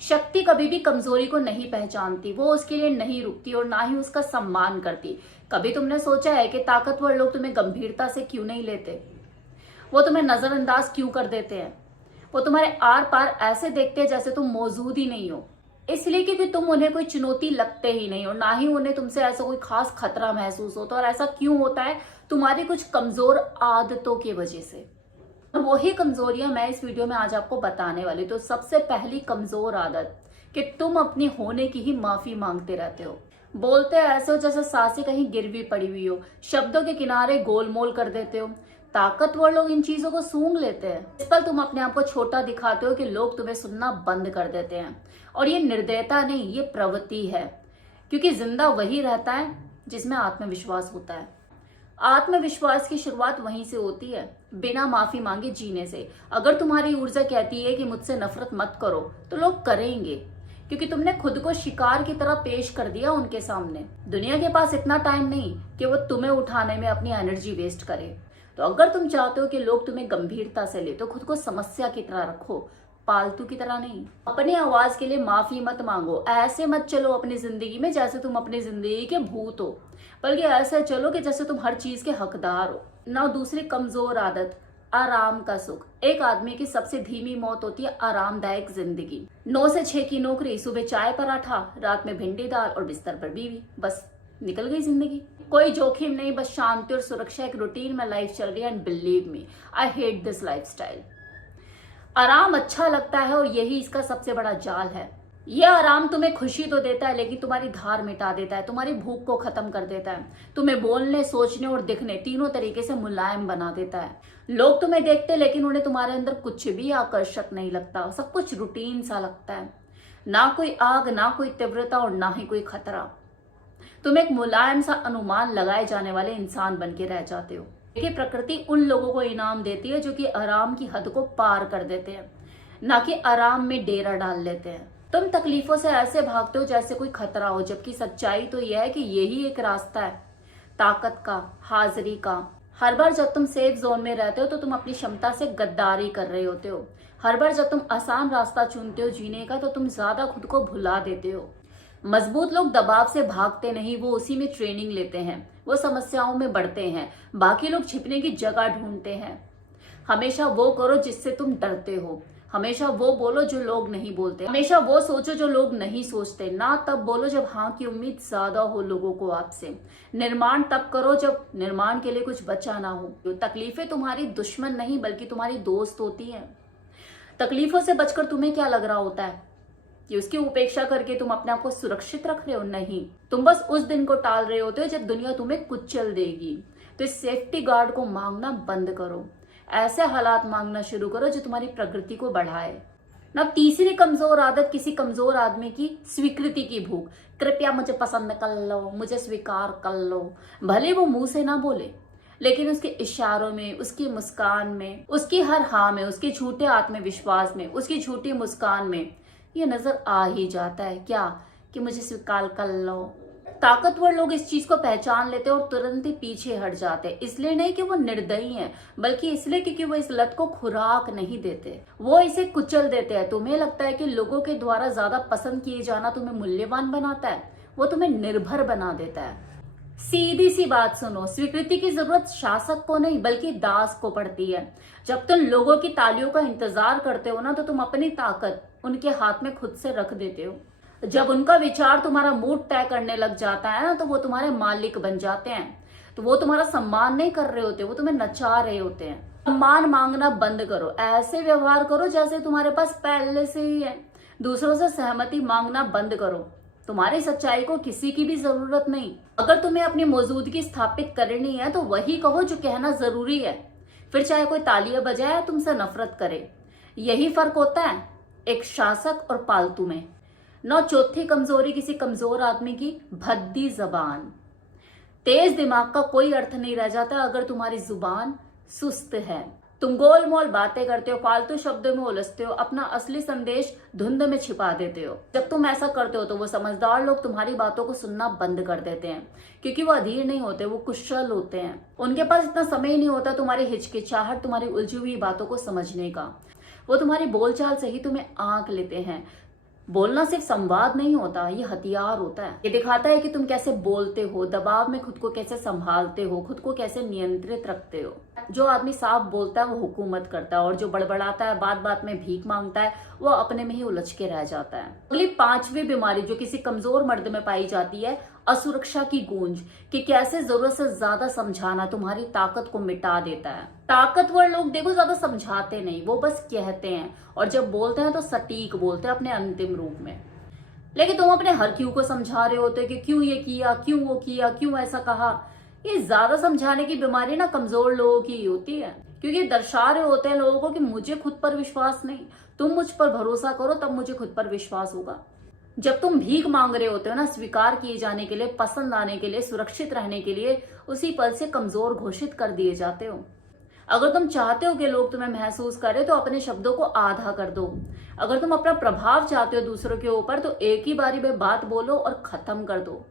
शक्ति कभी भी कमजोरी को नहीं पहचानती, वो उसके लिए नहीं रुकती और ना ही उसका सम्मान करती। कभी तुमने सोचा है कि ताकतवर लोग तुम्हें गंभीरता से क्यों नहीं लेते? वो तुम्हें नजरअंदाज क्यों कर देते हैं? वो तुम्हारे आर पार ऐसे देखते हैं जैसे तुम मौजूद ही नहीं हो। इसलिए क्योंकि तुम उन्हें कोई चुनौती लगते ही नहीं हो, ना ही उन्हें तुमसे ऐसा कोई खास खतरा महसूस होता। और ऐसा क्यों होता है? तुम्हारी कुछ कमजोर आदतों की वजह से। और वही कमजोरियां मैं इस वीडियो में आज आपको बताने वाली। तो सबसे पहली कमजोर आदत कि तुम अपनी होने की ही माफी मांगते रहते हो। बोलते ऐसे हो जैसे सांसें कहीं गिरवी पड़ी हुई हो, शब्दों के किनारे गोलमोल कर देते हो। ताकतवर लोग इन चीजों को सूंघ लेते हैं। इस पर तुम अपने आप को छोटा दिखाते हो कि लोग तुम्हें सुनना बंद कर देते हैं। और ये निर्दयता नहीं, ये प्रवृत्ति है। क्योंकि जिंदा वही रहता है जिसमें आत्मविश्वास होता है। आत्मविश्वास की शुरुआत वहीं से होती है, बिना माफी मांगे जीने से। अगर तुम्हारी ऊर्जा कहती है कि मुझसे नफरत मत करो, तो लोग करेंगे, क्योंकि तुमने खुद को शिकार की तरह पेश कर दिया उनके सामने। दुनिया के पास इतना टाइम नहीं कि वो तुम्हें उठाने में अपनी एनर्जी वेस्ट करे। तो अगर तुम चाहते हो कि लोग तुम्हें गंभीरता से ले, तो खुद को समस्या की तरह रखो, पालतू की तरह नहीं। अपनी आवाज के लिए माफी मत मांगो। ऐसे मत चलो अपनी जिंदगी में जैसे तुम अपनी जिंदगी के भूत हो, बल्कि ऐसे चलो कि जैसे तुम हर चीज के हकदार हो ना। दूसरी कमजोर आदत, आराम का सुख। एक आदमी की सबसे धीमी मौत होती है आरामदायक जिंदगी। 9 से 6 की नौकरी, सुबह चाय पराठा, रात में भिंडी दाल और बिस्तर पर बीवी, बस निकल गई जिंदगी। कोई जोखिम नहीं, बस शांति और सुरक्षा। एक रूटीन में लाइफ चल रही है। And believe me, I hate this lifestyle. आराम अच्छा लगता है और यही इसका सबसे बड़ा जाल है। यह आराम तुम्हें खुशी तो देता है, लेकिन तुम्हारी धार मिटा देता है, तुम्हारी भूख को खत्म कर देता है, तुम्हें बोलने, सोचने और दिखने तीनों तरीके से मुलायम बना देता है। लोग तुम्हें देखते लेकिन उन्हें तुम्हारे अंदर कुछ भी आकर्षक नहीं लगता। सब कुछ रूटीन सा लगता है, ना कोई आग, ना कोई तीव्रता और ना ही कोई खतरा। तुम एक मुलायम सा अनुमान लगाए जाने वाले इंसान बन के रह जाते हो। देखिए, प्रकृति उन लोगों को इनाम देती है जो कि आराम की हद को पार कर देते हैं, ना कि आराम में डेरा डाल लेते हैं। तुम तकलीफों से ऐसे भागते हो जैसे कोई खतरा हो, जबकि सच्चाई तो यह है कि यही एक रास्ता है ताकत का, हाजिरी का। हर बार जब तुम सेफ जोन में रहते हो तो तुम अपनी क्षमता से गद्दारी कर रहे होते हो। हर बार जब तुम आसान रास्ता चुनते हो जीने का, तो तुम ज्यादा खुद को भुला देते हो। मजबूत लोग दबाव से भागते नहीं, वो उसी में ट्रेनिंग लेते हैं, वो समस्याओं में बढ़ते हैं। बाकी लोग छिपने की जगह ढूंढते हैं। हमेशा वो करो जिससे तुम डरते हो, हमेशा वो बोलो जो लोग नहीं बोलते, हमेशा वो सोचो जो लोग नहीं सोचते। ना तब बोलो जब हाँ की उम्मीद ज्यादा हो लोगों को आपसे। निर्माण तब करो जब निर्माण के लिए कुछ बचा ना हो। तकलीफें तुम्हारी दुश्मन नहीं बल्कि तुम्हारी दोस्त होती हैं। तकलीफों से बचकर तुम्हें क्या लग रहा होता है कि उसकी उपेक्षा करके तुम अपने आप को सुरक्षित रख रहे हो? नहीं, तुम बस उस दिन को टाल रहे होते हो जब दुनिया तुम्हें कुचल देगी। तो इस सेफ्टी गार्ड को मांगना बंद करो। ऐसे हालात मांगना शुरू करो जो तुम्हारी प्रकृति को बढ़ाए ना। तीसरी कमजोर आदत, किसी कमजोर आदमी की स्वीकृति की भूख। कृपया मुझे पसंद कर लो, मुझे स्वीकार कर लो। भले वो मुंह से ना बोले, लेकिन उसके इशारों में, उसकी मुस्कान में, उसकी हर हाँ में, उसके झूठे आत्मविश्वास में, उसकी झूठी मुस्कान में ये नजर आ ही जाता है क्या कि मुझे स्वीकार कर लो। ताकतवर लोग इस चीज को पहचान लेते हैं और तुरंत ही पीछे हट जाते हैं। इसलिए नहीं कि वो निर्दयी हैं, बल्कि इसलिए क्योंकि वो इस लत को खुराक नहीं देते, वो इसे कुचल देते हैं। तुम्हें लगता है कि लोगों के द्वारा ज्यादा पसंद किए जाना तुम्हें मूल्यवान बनाता है, वो तुम्हें निर्भर बना देता है। सीधी सी बात सुनो, स्वीकृति की जरूरत शासक को नहीं बल्कि दास को पड़ती है। जब तुम लोगों की तालियों का इंतजार करते हो ना, तो तुम अपनी ताकत उनके हाथ में खुद से रख देते हो। जब उनका विचार तुम्हारा मूड तय करने लग जाता है ना, तो वो तुम्हारे मालिक बन जाते हैं। तो वो तुम्हारा सम्मान नहीं कर रहे होते, वो तुम्हें नचा रहे होते हैं। सम्मान मांगना बंद करो, ऐसे व्यवहार करो जैसे तुम्हारे पास पहले से ही है। दूसरों से सहमति मांगना बंद करो। तुम्हारी सच्चाई को किसी की भी जरूरत नहीं। अगर तुम्हें अपनी मौजूदगी स्थापित करनी है तो वही कहो जो कहना जरूरी है, फिर चाहे कोई तालियां बजाए या तुमसे नफरत करे। यही फर्क होता है एक शासक और पालतू में। नौ, चौथी कमजोरी किसी कमजोर आदमी की भद्दी जबान। तेज दिमाग का कोई अर्थ नहीं रह जाता अगर तुम्हारी जुबान सुस्त है। तुम गोलमोल बातें करते हो, फालतू शब्दों में उलझते हो, अपना असली संदेश धुंध में छिपा देते हो। जब तुम ऐसा करते हो तो वो समझदार लोग तुम्हारी बातों को सुनना बंद कर देते हैं, क्योंकि वो अधीर नहीं होते, वो कुशल होते हैं। उनके पास इतना समय नहीं होता तुम्हारी हिचकिचाहट, तुम्हारी उलझी हुई बातों को समझने का। वो तुम्हारी बोलचाल से ही तुम्हें आंक लेते हैं। बोलना सिर्फ संवाद नहीं होता, ये हथियार होता है। ये दिखाता है कि तुम कैसे बोलते हो, दबाव में खुद को कैसे संभालते हो, खुद को कैसे नियंत्रित रखते हो। जो आदमी साफ बोलता है वो हुकूमत करता है, और जो बड़बड़ाता है, बात बात में भीख मांगता है, वो अपने में ही उलझ के रह जाता है। अगली 5वीं बीमारी जो किसी कमजोर मर्द में पाई जाती है, असुरक्षा की गूंज, कि कैसे जरूरत से ज्यादा समझाना तुम्हारी ताकत को मिटा देता है। ताकतवर लोग देखो ज्यादा समझाते नहीं, वो बस कहते हैं, और जब बोलते हैं तो सटीक बोलते हैं अपने अंतिम रूप में। लेकिन तुम अपने हर क्यों को समझा रहे होते कि क्यों ये किया, क्यों वो किया, क्यों ऐसा कहा। ये ज्यादा समझाने की बीमारी ना कमजोर लोगों की होती है, क्योंकि दर्शा रहे होते हैं लोगों को कि मुझे खुद पर विश्वास नहीं, तुम मुझ पर भरोसा करो तब मुझे खुद पर विश्वास होगा। जब तुम भीख मांग रहे होते हो ना, स्वीकार किए जाने के लिए, पसंद आने के लिए, सुरक्षित रहने के लिए, उसी पल से कमजोर घोषित कर दिए जाते हो। अगर तुम चाहते हो कि लोग तुम्हें महसूस करें तो अपने शब्दों को आधा कर दो। अगर तुम अपना प्रभाव चाहते हो दूसरों के ऊपर तो एक ही बारी में बात बोलो और खत्म कर दो,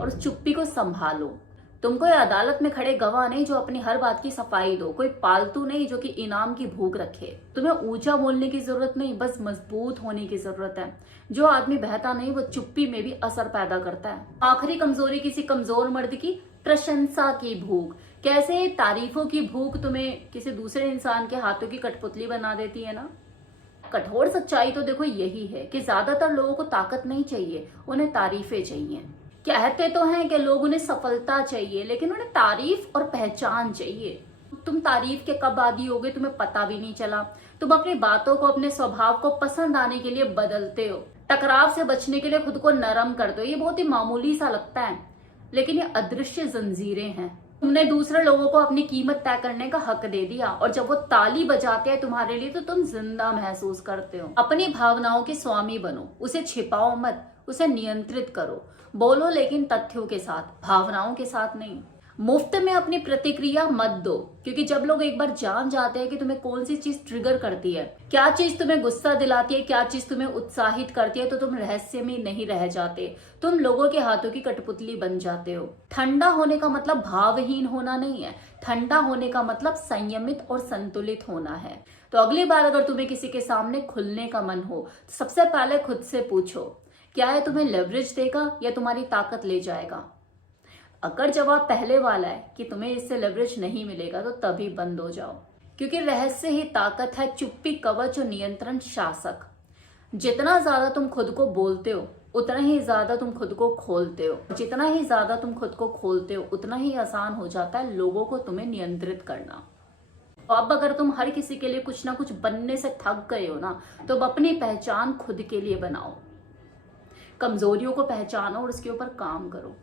और उस चुप्पी को संभालो। तुम कोई अदालत में खड़े गवाह नहीं जो अपनी हर बात की सफाई दो, कोई पालतू नहीं जो कि इनाम की भूख रखे। तुम्हें ऊंचा बोलने की जरूरत नहीं, बस मजबूत होने की जरूरत है। जो आदमी बहता नहीं वो चुप्पी में भी असर पैदा करता है। आखिरी कमजोरी किसी कमजोर मर्द की प्रशंसा की भूख। कैसे तारीफों की भूख तुम्हें किसी दूसरे इंसान के हाथों की कठपुतली बना देती है ना। कठोर सच्चाई तो देखो यही है कि ज्यादातर लोगों को ताकत नहीं चाहिए, उन्हें तारीफें चाहिए। कहते तो हैं कि लोग उन्हें सफलता चाहिए, लेकिन उन्हें तारीफ और पहचान चाहिए। तुम तारीफ के कब आदी हो गए तुम्हें पता भी नहीं चला। तुम अपनी बातों को, अपने स्वभाव को पसंद आने के लिए बदलते हो, टकराव से बचने के लिए खुद को नरम करते हो। ये बहुत ही मामूली सा लगता है, लेकिन ये अदृश्य जंजीरें हैं। तुमने दूसरे लोगों को अपनी कीमत तय करने का हक दे दिया, और जब वो ताली बजाते हैं तुम्हारे लिए तो तुम जिंदा महसूस करते हो। अपनी भावनाओं के स्वामी बनो, उसे छिपाओ मत, उसे नियंत्रित करो। बोलो लेकिन तथ्यों के साथ, भावनाओं के साथ नहीं। मुफ्त में अपनी प्रतिक्रिया मत दो, क्योंकि जब लोग एक बार जान जाते हैं कि तुम्हें कौन सी चीज ट्रिगर करती है, क्या चीज तुम्हें गुस्सा दिलाती है, क्या चीज तुम्हें उत्साहित करती है, तो तुम रहस्य में नहीं रह जाते, तुम लोगों के हाथों की कठपुतली बन जाते हो। ठंडा होने का मतलब भावहीन होना नहीं है, ठंडा होने का मतलब संयमित और संतुलित होना है। तो अगली बार अगर तुम्हें किसी के सामने खुलने का मन हो तो सबसे पहले खुद से पूछो, क्या है तुम्हें लेवरेज देगा या तुम्हारी ताकत ले जाएगा। अगर जवाब पहले वाला है कि तुम्हें इससे लेवरेज नहीं मिलेगा तो तभी बंद हो जाओ, क्योंकि रहस्य ही ताकत है, चुप्पी कवच और नियंत्रण शासक। जितना ज्यादा तुम खुद को बोलते हो उतना ही ज्यादा तुम खुद को खोलते हो, जितना ही ज्यादा तुम खुद को खोलते हो उतना ही आसान हो जाता है लोगों को तुम्हें नियंत्रित करना। अब अगर तुम हर किसी के लिए कुछ ना कुछ बनने से थक गए हो ना, तो अब अपनी पहचान खुद के लिए बनाओ, कमजोरियों को पहचानो और उसके ऊपर काम करो।